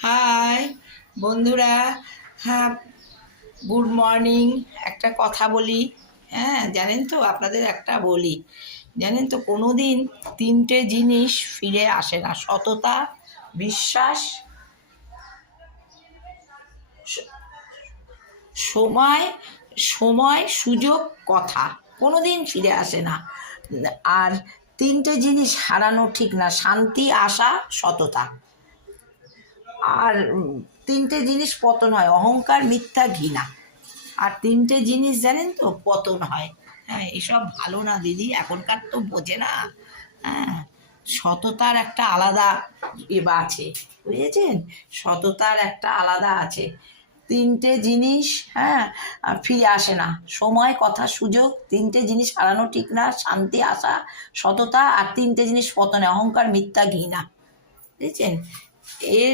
High বন্ধুরা। হ্যাঁ, good morning. একটা কথা বলি, হ্যাঁ জানেন তো, আপনাদের একটা বলি, জানেন তো, কোনো দিন তিনটে জিনিস ফিরে আসে না: সততা, বিশ্বাস, সময়। সময়, সুযোগ, কথা কোনো দিন ফিরে আসে না। আর তিনটে জিনিস হারানো ঠিক না: শান্তি, আশা, সততা। আর তিনটে জিনিস পতন হয়: অহংকার, মিথ্যা, ঘৃণা। আর তিনটে জিনিস জানেন তো পতন হয়। হ্যাঁ, এসব ভালো না দিদি, এখনকার তো বোঝে না। হ্যাঁ, সততার একটা আলাদা আছে, বুঝেছেন? সততার একটা আলাদা আছে। তিনটে জিনিস, হ্যাঁ, ফিরে আসে না: সময়, কথা, সুযোগ। তিনটে জিনিস হারানো ঠিক না: শান্তি, আশা, সততা। আর তিনটে জিনিস পতনে: অহংকার, মিথ্যা, ঘৃণা। বুঝেছেন? এর